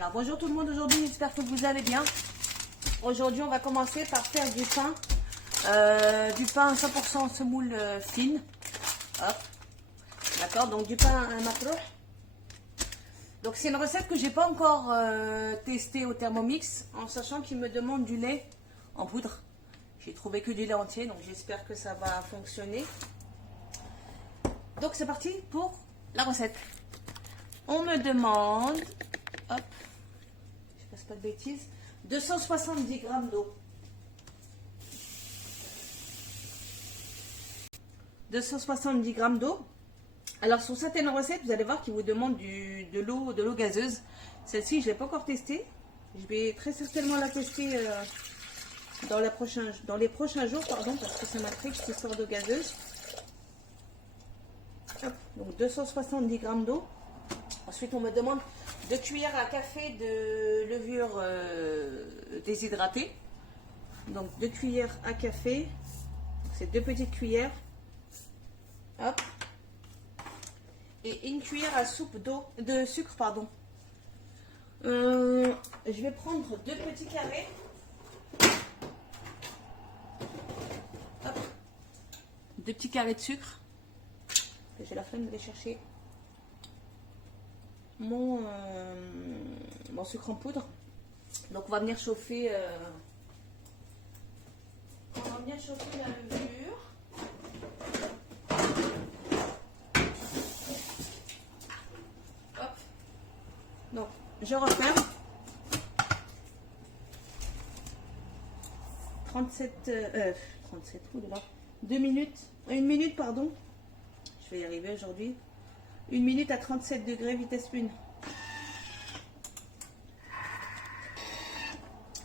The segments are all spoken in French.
Alors bonjour tout le monde, aujourd'hui j'espère que vous allez bien. Aujourd'hui on va commencer par faire du pain à 100% semoule fine. Hop, d'accord, donc du pain à makrouh. Donc c'est une recette que j'ai pas encore testée au Thermomix, en sachant qu'il me demande du lait en poudre. J'ai trouvé que du lait entier, donc j'espère que ça va fonctionner. Donc c'est parti pour la recette. On me demande, hop, je fasse pas de bêtises, 270 g d'eau. 270 g d'eau. Alors sur certaines recettes, vous allez voir qu'ils vous demandent de l'eau gazeuse. Celle-ci, je ne l'ai pas encore testée. Je vais très certainement la tester dans les prochains jours, pardon, parce que ça m'intrigue cette histoire d'eau gazeuse. Hop, donc 270 g d'eau. Ensuite, on me demande 2 cuillères à café de levure déshydratée. Donc 2 cuillères à café. C'est 2 petites cuillères. Hop. Et une cuillère à soupe de sucre, pardon. Je vais prendre 2 petits carrés. Hop. 2 petits carrés de sucre. J'ai la flemme d'aller chercher mon sucre en poudre. Donc on va venir chauffer la levure. Hop. Donc je referme. 37 2 minutes, 1 minute pardon. Je vais y arriver aujourd'hui. 1 minute à 37 degrés, vitesse 1.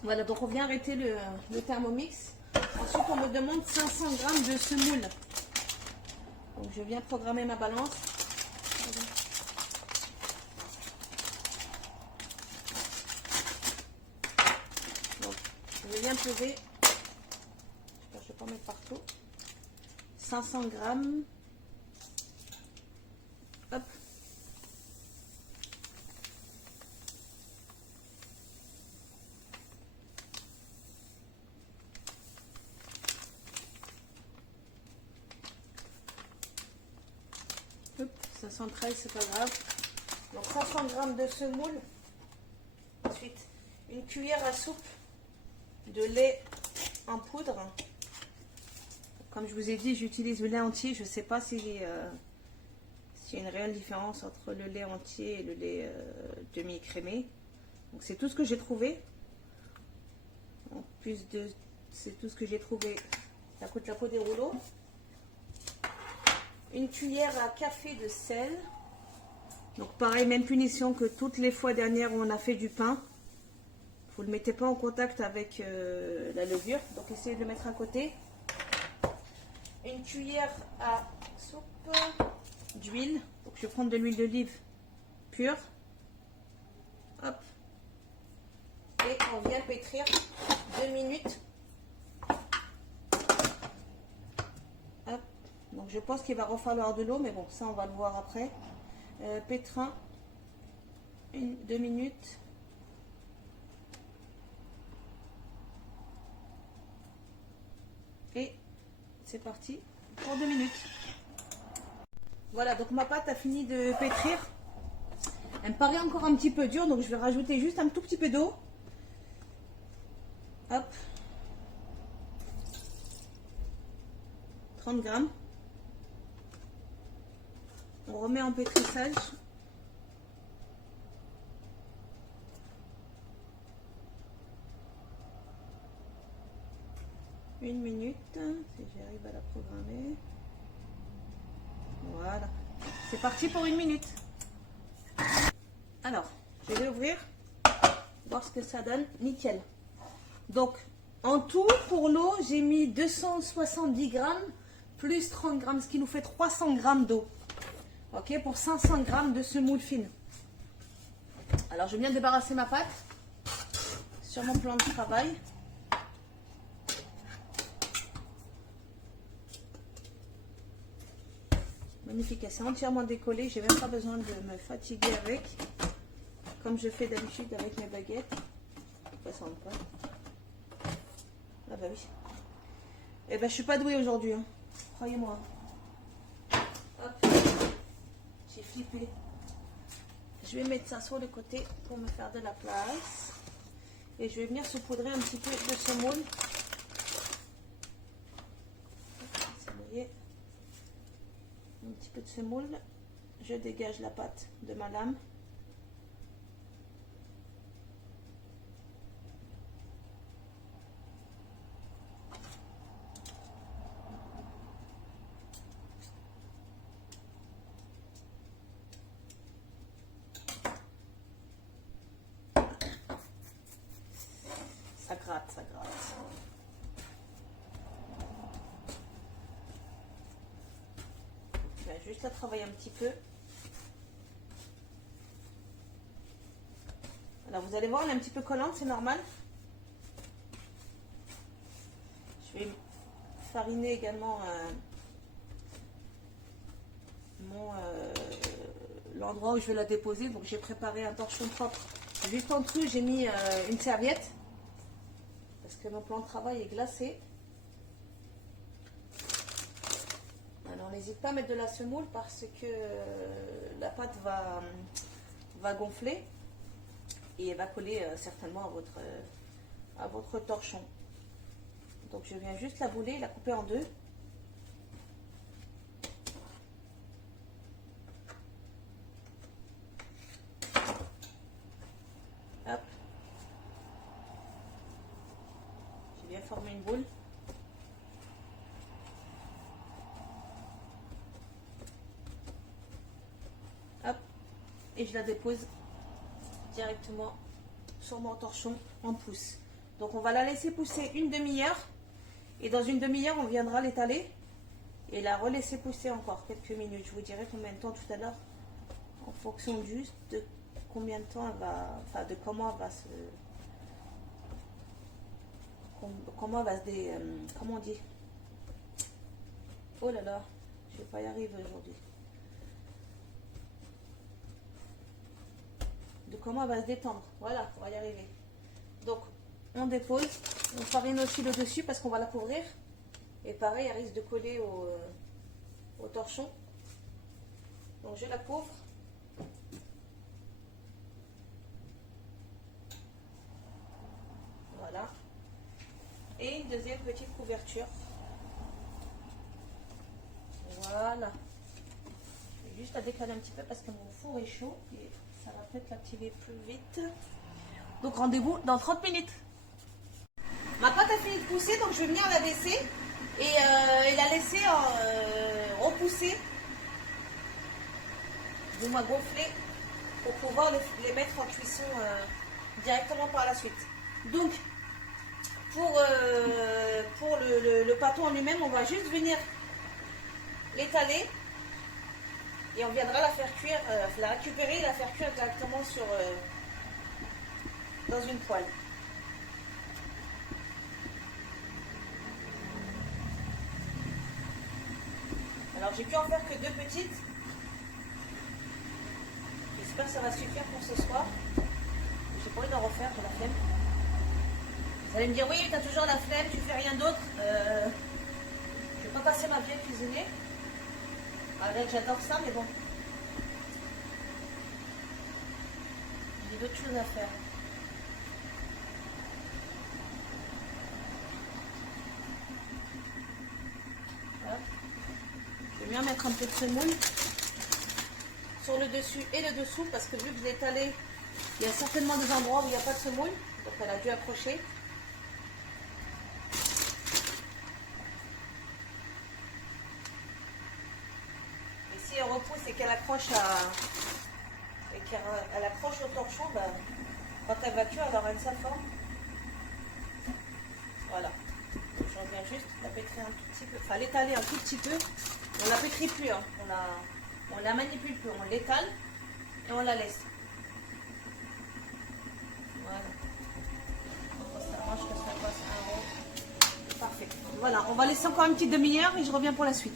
Voilà, donc on vient arrêter le Thermomix. Ensuite, on me demande 500 g de semoule. Donc, je viens programmer ma balance. Donc, je viens peser. Je ne vais pas mettre partout. 500 g. Hop. Hop, 513, c'est pas grave. Donc 500 g de semoule. Ensuite, une cuillère à soupe de lait en poudre. Comme je vous ai dit, j'utilise le lait entier. Je ne sais pas si s'il y a une réelle différence entre le lait entier et le lait demi-écrémé. Donc c'est tout ce que j'ai trouvé. En plus de, c'est tout ce que j'ai trouvé. Ça coûte la peau des rouleaux. Une cuillère à café de sel. Donc pareil, même punition que toutes les fois dernières où on a fait du pain. Vous ne le mettez pas en contact avec la levure. Donc essayez de le mettre à côté. Une cuillère à soupe d'huile. Donc je vais prendre de l'huile d'olive pure. Hop. Et on vient pétrir 2 minutes. Hop. Donc je pense qu'il va refalloir de l'eau, mais bon, ça on va le voir après. Pétrin. 2 minutes. Et c'est parti pour 2 minutes. Voilà, donc ma pâte a fini de pétrir. Elle me paraît encore un petit peu dure, donc je vais rajouter juste un tout petit peu d'eau. Hop. 30 g. On remet en pétrissage. Une minute, si j'arrive à la programmer. Voilà, c'est parti pour 1 minute. Alors, je vais ouvrir, voir ce que ça donne. Nickel. Donc, en tout, pour l'eau, j'ai mis 270 g plus 30 g, ce qui nous fait 300 g d'eau. Ok, pour 500 g de semoule fine. Alors, je viens débarrasser ma pâte sur mon plan de travail. Magnifique, c'est entièrement décollé, j'ai même pas besoin de me fatiguer avec. comme je fais d'habitude avec mes baguettes. Ça sent pas. Ah bah oui. Eh ben je suis pas douée aujourd'hui, hein. Croyez-moi. Hop. J'ai flippé. Je vais mettre ça sur le côté pour me faire de la place. Et je vais venir saupoudrer un petit peu de semoule. Vous voyez, un petit peu de semoule. Je dégage la pâte de ma lame. Ça gratte, ça gratte. Je vais juste la travailler un petit peu. Alors vous allez voir, elle est un petit peu collante, c'est normal. Je vais fariner également l'endroit où je vais la déposer. Donc j'ai préparé un torchon propre. Juste en dessous, j'ai mis une serviette. Parce que mon plan de travail est glacé. Alors n'hésite pas à mettre de la semoule parce que la pâte va gonfler et elle va coller certainement à votre torchon. Donc je viens juste la bouler, la couper en deux. Hop. J'ai bien formé une boule. Hop. Et je la dépose directement sur mon torchon en pousse. Donc on va la laisser pousser une demi-heure. Et dans une demi-heure, on viendra l'étaler et la relaisser pousser encore quelques minutes. Je vous dirai combien de temps tout à l'heure, en fonction juste de combien de temps elle va, enfin de comment elle va se, comment elle va se comment on dit, oh là là, je vais pas y arriver aujourd'hui, de comment elle va se détendre. Voilà, on va y arriver. Donc on dépose, on farine aussi le dessus parce qu'on va la couvrir. Et pareil, elle risque de coller au torchon. Donc je la couvre. Voilà. Et une deuxième petite couverture. Voilà. Je vais juste la décaler un petit peu parce que mon four est chaud. Et ça va peut-être l'activer plus vite. Donc rendez-vous dans 30 minutes. Ma pâte a fini de pousser, donc je vais venir la baisser et la laisser repousser, du moins gonfler, pour pouvoir les mettre en cuisson directement par la suite. Donc, pour le pâton en lui-même, on va juste venir l'étaler et on viendra la faire cuire, la récupérer et la faire cuire directement dans une poêle. Alors j'ai pu en faire que 2 petites. J'espère que ça va suffire pour ce soir. J'ai pas envie d'en refaire, j'ai la flemme. Vous allez me dire, oui, tu as toujours la flemme, tu fais rien d'autre. Je vais pas passer ma vie à cuisiner. Avec j'adore ça, mais bon. J'ai d'autres choses à faire. Voilà. Je vais bien mettre un peu de semoule sur le dessus et le dessous parce que vu que je l'ai étalé, il y a certainement des endroits où il n'y a pas de semoule, donc elle a dû accrocher. Et si elle repousse et qu'elle accroche qu'elle accroche au torchon, ben, quand elle va cuire, elle aura une seule forme. Voilà. Donc, je reviens juste la pétrir un tout petit peu, enfin l'étaler un tout petit peu. On la pétrit plus, hein. On la manipule plus, on l'étale et on la laisse. Voilà. Ça marche, que ça passe un rond. Parfait. Voilà, on va laisser encore une petite demi-heure et je reviens pour la suite.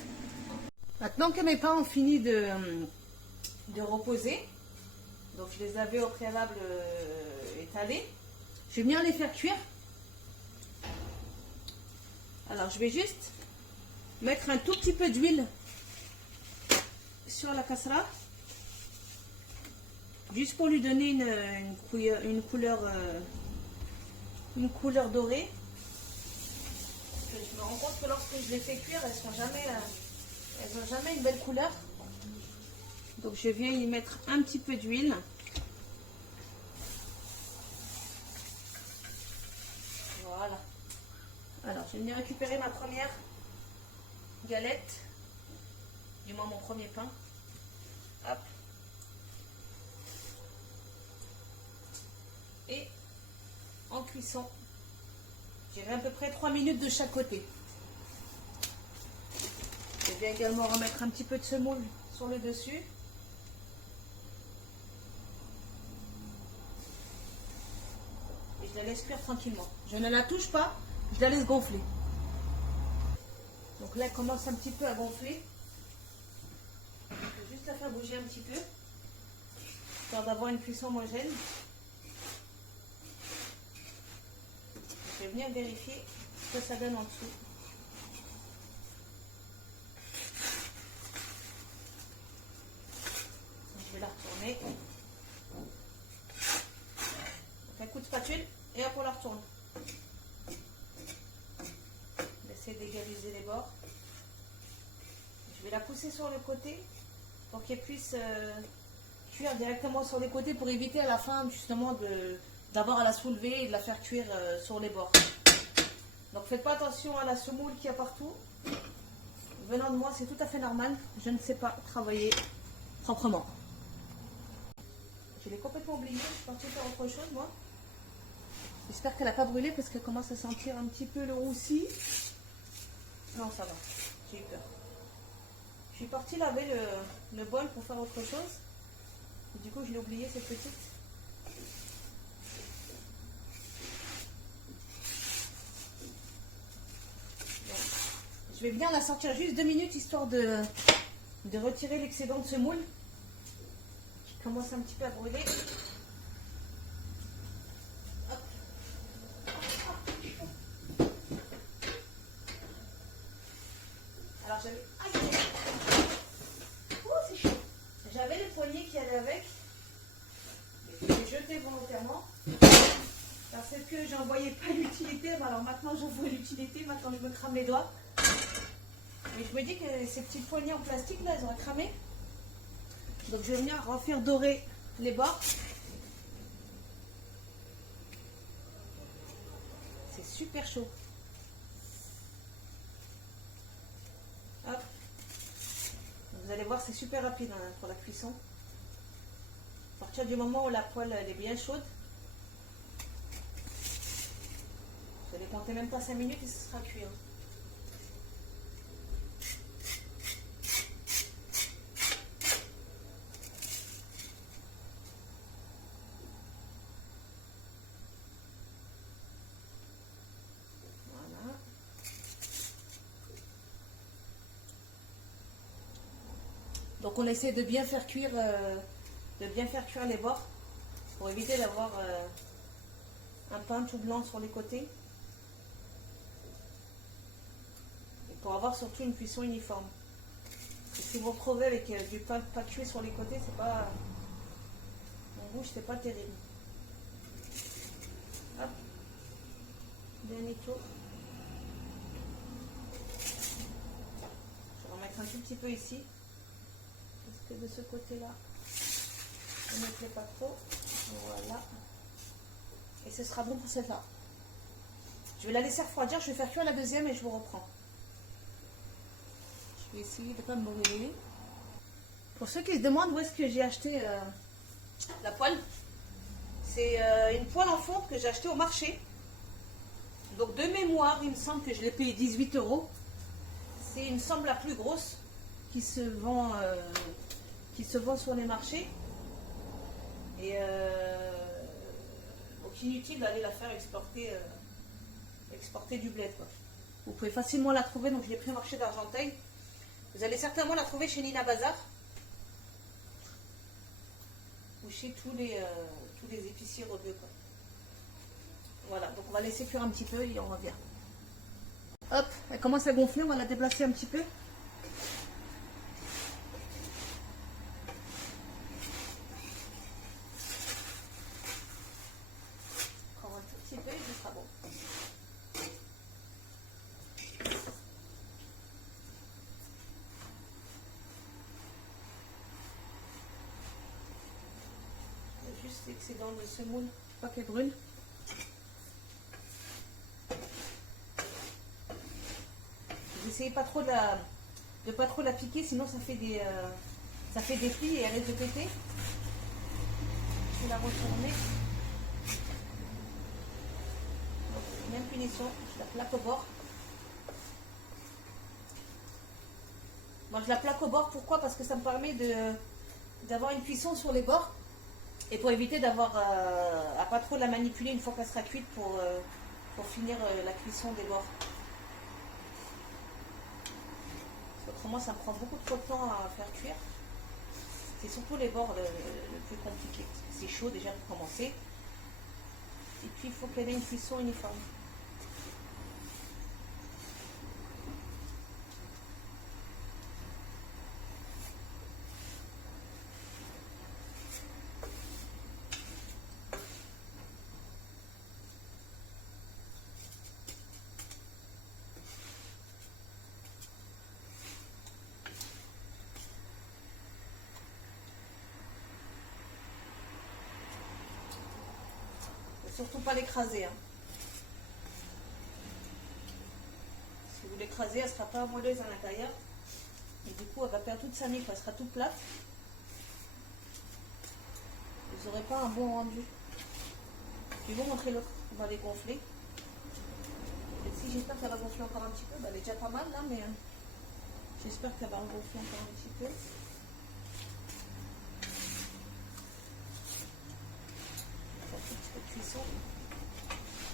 Maintenant que mes pains ont fini de reposer, Donc je les avais au préalable étalés. Je vais venir les faire cuire. Alors je vais juste mettre un tout petit peu d'huile sur la casserole. Juste pour lui donner une couleur dorée. Parce que je me rends compte que lorsque je les fais cuire, elles n'ont jamais une belle couleur. Donc je viens y mettre un petit peu d'huile. Voilà. Alors je vais venir récupérer ma première galette. Du moins mon premier pain. Hop. Et en cuisson, j'irai à peu près 3 minutes de chaque côté. Je vais également remettre un petit peu de semoule sur le dessus. Et je la laisse cuire tranquillement. Je ne la touche pas, je la laisse gonfler. Donc là, elle commence un petit peu à gonfler. Je vais juste la faire bouger un petit peu, histoire d'avoir une cuisson homogène. Je vais venir vérifier ce que ça donne en dessous. Je vais la retourner. Donc un coup de spatule et hop on la retourne. Laissez d'égaliser les bords. Je vais la pousser sur le côté pour qu'elle puisse cuire directement sur les côtés pour éviter à la fin justement d'avoir à la soulever et de la faire cuire sur les bords. Donc faites pas attention à la semoule qu'il y a partout. Venant de moi, c'est tout à fait normal. Je ne sais pas travailler proprement. Je l'ai complètement oublié. Je suis partie faire autre chose moi. J'espère qu'elle n'a pas brûlé parce qu'elle commence à sentir un petit peu le roussi. Non, ça va. J'ai eu peur. Je suis partie laver le bol pour faire autre chose. Et du coup, je l'ai oublié cette petite. Je vais bien la sortir juste 2 minutes histoire de retirer l'excédent de semoule qui commence un petit peu à brûler. Hop. Alors j'avais... Oh, c'est chaud. J'avais le poignet qui allait avec. Je l'ai jeté volontairement. Parce que j'en voyais pas l'utilité. Alors maintenant j'en vois l'utilité. Maintenant je me crame les doigts. Et je me dis que ces petits poignées en plastique là, elles auraient cramé. Donc je vais venir refaire dorer les bords. C'est super chaud. Hop. Vous allez voir, c'est super rapide hein, pour la cuisson. À partir du moment où la poêle elle est bien chaude, vous allez compter même pas 5 minutes et ce sera cuit. Hein. Donc on essaie de bien faire cuire les bords pour éviter d'avoir un pain tout blanc sur les côtés et pour avoir surtout une cuisson uniforme. Et si vous retrouvez avec du pain pas cuit sur les côtés, c'est pas mon goût, c'est pas terrible. Hop, dernier tour. Je vais en mettre un tout petit peu ici. Que de ce côté là on ne plaît pas trop, voilà, et ce sera bon pour celle-là. Je vais la laisser refroidir, je vais faire cuire la deuxième et je vous reprends. Je vais essayer de ne pas me brûler. Pour ceux qui se demandent où est-ce que j'ai acheté la poêle, c'est une poêle en fonte que j'ai achetée au marché. Donc de mémoire, il me semble que je l'ai payé 18 €. C'est, il me semble, la plus grosse qui se vend sur les marchés. Et donc inutile d'aller la faire exporter du bled, quoi. Vous pouvez facilement la trouver, donc je l'ai pris au marché d'Argenteuil. Vous allez certainement la trouver chez Nina Bazar. Ou boucher tous les épiciers rebeux, quoi. Voilà, donc on va laisser cuire un petit peu et on revient. Hop, elle commence à gonfler, on va la déplacer un petit peu. Encore un tout petit peu et ce sera bon. Juste l'excédent de semoule, pas qu'elle brûle. N'essayez pas trop de pas trop la piquer, sinon ça fait des plis et elle risque de péter. Je vais la retourner. Donc, même punition, je la plaque au bord. Moi je la plaque au bord, pourquoi? Parce que ça me permet d'avoir une cuisson sur les bords. Et pour éviter d'avoir à pas trop la manipuler une fois qu'elle sera cuite pour finir la cuisson des bords. Autrement, ça me prend beaucoup trop de temps à faire cuire. C'est surtout les bords le plus compliqué. C'est chaud déjà pour commencer. Et puis, il faut qu'elle ait une cuisson uniforme. Surtout pas l'écraser. Hein. Si vous l'écrasez, elle ne sera pas moelleuse à l'intérieur. Et du coup, elle va perdre toute sa mie, elle sera toute plate. Vous n'aurez pas un bon rendu. Je vais vous montrer l'autre. On va les gonfler. Et si j'espère qu'elle va gonfler encore un petit peu, bah, elle est déjà pas mal là, mais j'espère qu'elle va en gonfler encore un petit peu. Un petit peu de cuisson.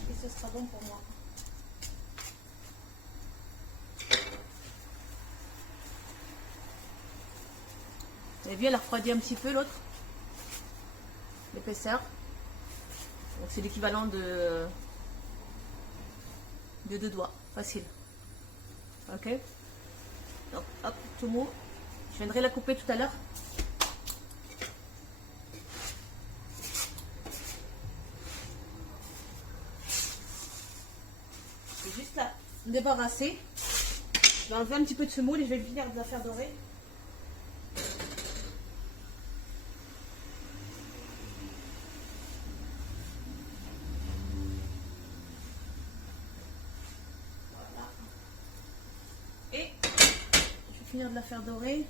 Et ce sera bon pour moi. Vous avez vu, elle a refroidi un petit peu l'autre. L'épaisseur. Donc c'est l'équivalent de 2 doigts. Facile. Ok. Donc hop, tout mou. Je viendrai la couper tout à l'heure. Juste la débarrasser. Je vais enlever un petit peu de semoule et je vais venir de la faire dorer. Voilà. Et je vais finir de la faire dorer.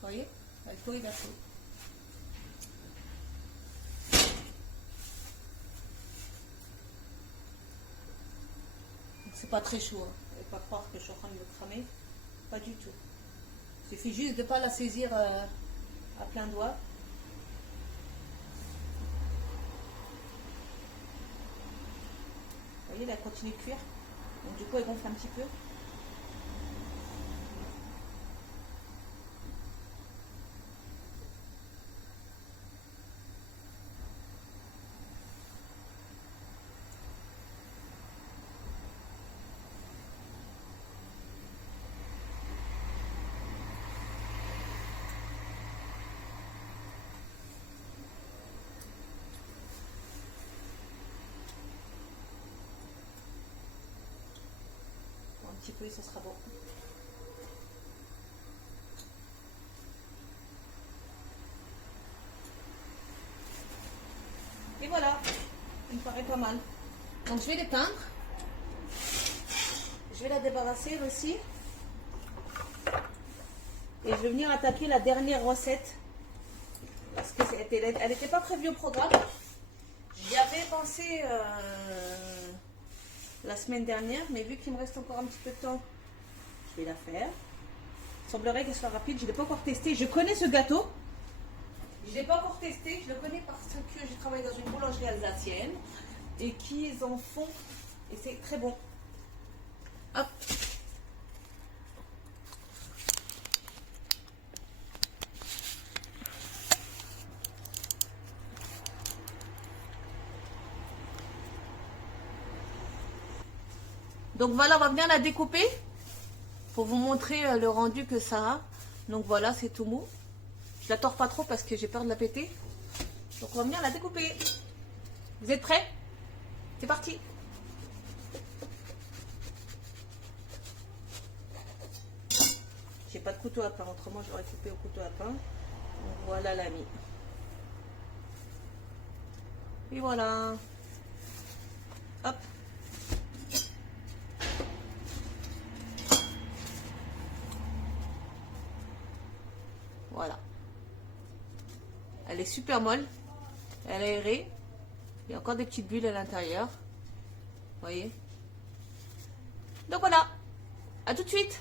Vous voyez, elle faut y verser. C'est pas très chaud, hein. Vous ne pas croire que je suis en train de le cramer. Pas du tout. Il suffit juste de ne pas la saisir à plein doigt. Vous voyez, elle continue de cuire. Donc du coup, elle gonfle un petit peu. Un petit peu et ce sera bon. Et voilà, il me paraît pas mal. Donc je vais l'éteindre. Je vais la débarrasser aussi. Et je vais venir attaquer la dernière recette. Parce qu'elle n'était pas prévue au programme. J'y avais pensé la semaine dernière, mais vu qu'il me reste encore un petit peu de temps, je vais la faire. Il semblerait qu'elle soit rapide, je ne l'ai pas encore testé. Je connais ce gâteau. Je ne l'ai pas encore testé, je le connais parce que j'ai travaillé dans une boulangerie alsacienne et qu'ils en font et c'est très bon. Hop. Donc voilà, on va venir la découper pour vous montrer le rendu que ça a. Donc voilà, c'est tout mou. Je la tords pas trop parce que j'ai peur de la péter. Donc on va venir la découper. Vous êtes prêts? C'est parti. J'ai pas de couteau à pain, autrement je l'aurais coupé au couteau à pain. Donc voilà l'ami. Et voilà. Hop. Voilà. Elle est super molle. Elle est aérée. Il y a encore des petites bulles à l'intérieur. Vous voyez? Donc voilà. À tout de suite.